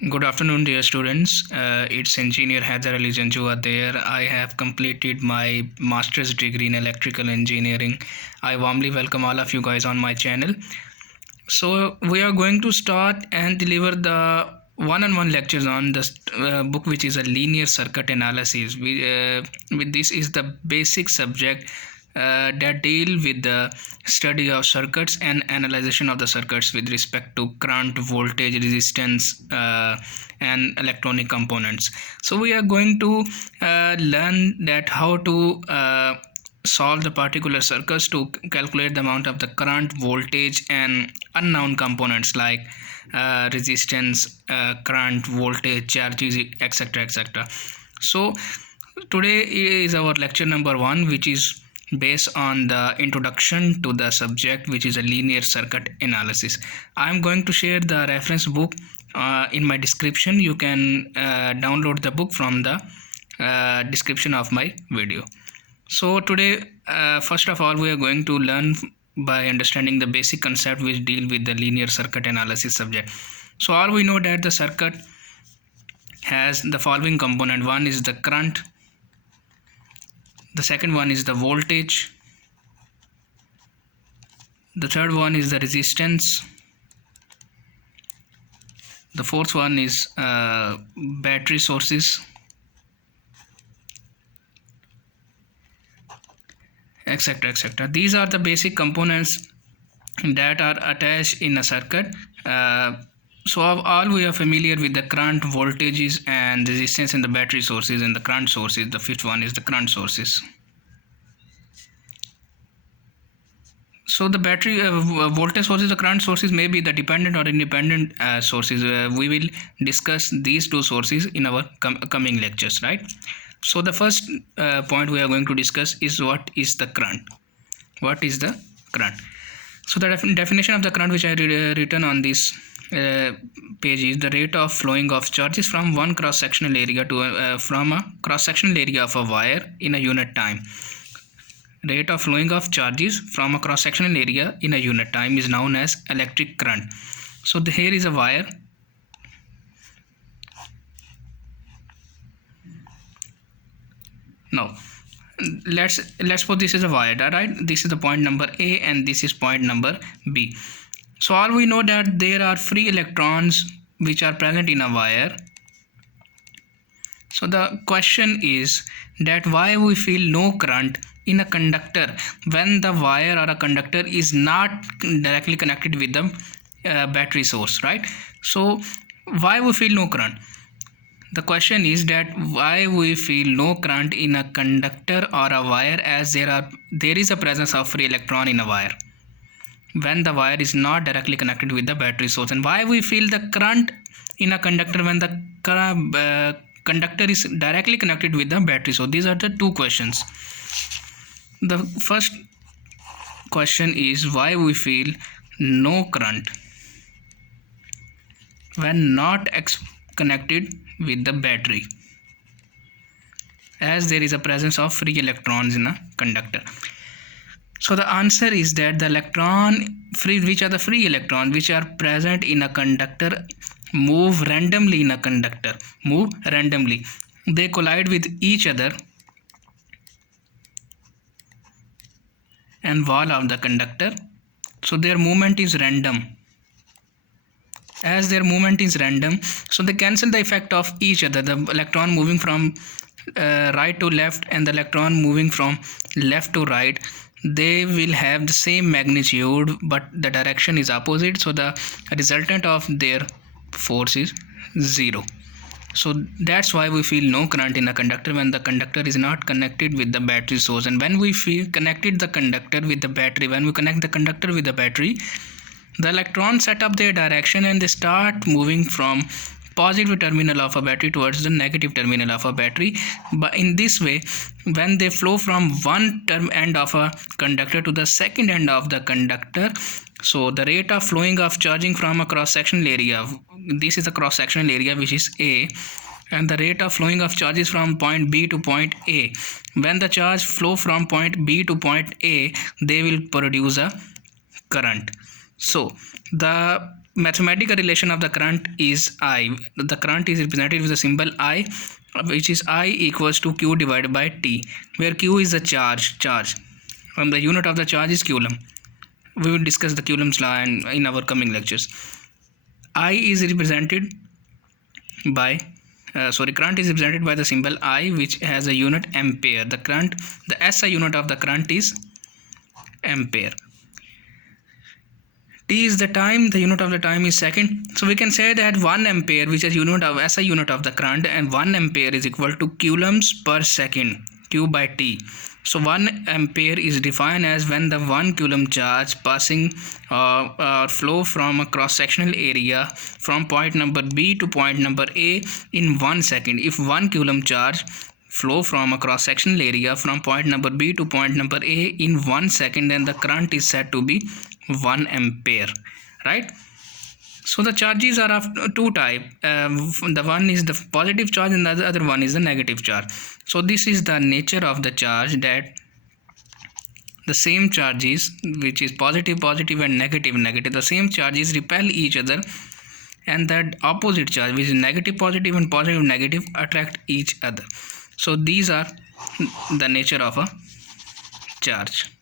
Good afternoon, dear students. It's Engineer Haider Ali Janjua there. I have completed my master's degree in electrical engineering. I warmly welcome all of you guys on my channel. So we are going to start and deliver the one-on-one lectures on the book, which is a linear circuit analysis. With this is the basic subject that deal with the study of circuits and analyzation of the circuits with respect to current, voltage, resistance, and electronic components. So we are going to learn that how to solve the particular circuits to calculate the amount of the current, voltage, and unknown components like resistance, current, voltage, charges, etc. etc. So today is our lecture number 1, which is based on the introduction to the subject, which is a linear circuit analysis. I am going to share the reference book in my description. You can download the book from the description of my video. So today, first of all, we are going to learn by understanding the basic concept which deal with the linear circuit analysis subject. So all we know that the circuit has the following component. One is the current, the second one is the voltage, the third one is the resistance, the fourth one is battery sources, etc. etc. These are the basic components that are attached in a circuit. So all we are familiar with the current, voltages, and resistance, and the battery sources and the current sources. The fifth one is the current sources. So the battery voltage sources, the current sources may be the dependent or independent sources. We will discuss these two sources in our coming lectures, right? So the first point we are going to discuss is what is the current. What is the current? So the definition of the current which I written on this page is the rate of flowing of charges from one cross-sectional area to from a cross-sectional area of a wire in a unit time. Rate of flowing of charges from a cross-sectional area in a unit time is known as electric current. So here is a wire. Now let's suppose this is a wire, right? This is the point number A and this is point number B. So all we know that there are free electrons which are present in a wire. So the question is that why we feel no current in a conductor when the wire or a conductor is not directly connected with the battery source, right? So why we feel no current? The question is that why we feel no current in a conductor or a wire, as there is a presence of free electron in a wire when the wire is not directly connected with the battery source, and why we feel the current in a conductor when the conductor is directly connected with the battery. So these are the two questions. The first question is why we feel no current when not connected with the battery, as there is a presence of free electrons in a conductor. So the answer is that the which are the free electrons which are present in a conductor move randomly in a conductor, They collide with each other and wall of the conductor. So their movement is random. As their movement is random, so they cancel the effect of each other. The electron moving from right to left and the electron moving from left to right, they will have the same magnitude, but the direction is opposite. So the resultant of their force is 0. So that's why we feel no current in a conductor when the conductor is not connected with the battery source. And when we connect the conductor with the battery, the electrons set up their direction and they start moving from positive terminal of a battery towards the negative terminal of a battery. But in this way, when they flow from one end of a conductor to the second end of the conductor, so the rate of flowing of charging from a cross-sectional area, this is a cross-sectional area which is A, and the rate of flowing of charges from point B to point A. When the charge flow from point B to point A, they will produce a current. So the mathematical relation of the current is I. The current is represented with the symbol I, which is I equals to Q divided by T, where Q is the charge, and the unit of the charge is coulomb. We will discuss the coulomb's law in our coming lectures. I is represented by current is represented by the symbol I, which has a unit ampere. The SI unit of the current is ampere. T is the time, the unit of the time is second. So we can say that 1 ampere, which is unit of SI unit of the current, and 1 ampere is equal to coulombs per second, Q by T. So 1 ampere is defined as when the 1 coulomb charge passing flow from a cross-sectional area from point number B to point number A in 1 second. If 1 coulomb charge flow from a cross-sectional area from point number B to point number A in 1 second, then the current is said to be 1 ampere, right? So the charges are of two types. The one is the positive charge and the other one is the negative charge. So this is the nature of the charge, that the same charges, which is positive and negative, the same charges repel each other, and that opposite charge, which is negative positive and positive negative, attract each other. So these are the nature of a charge.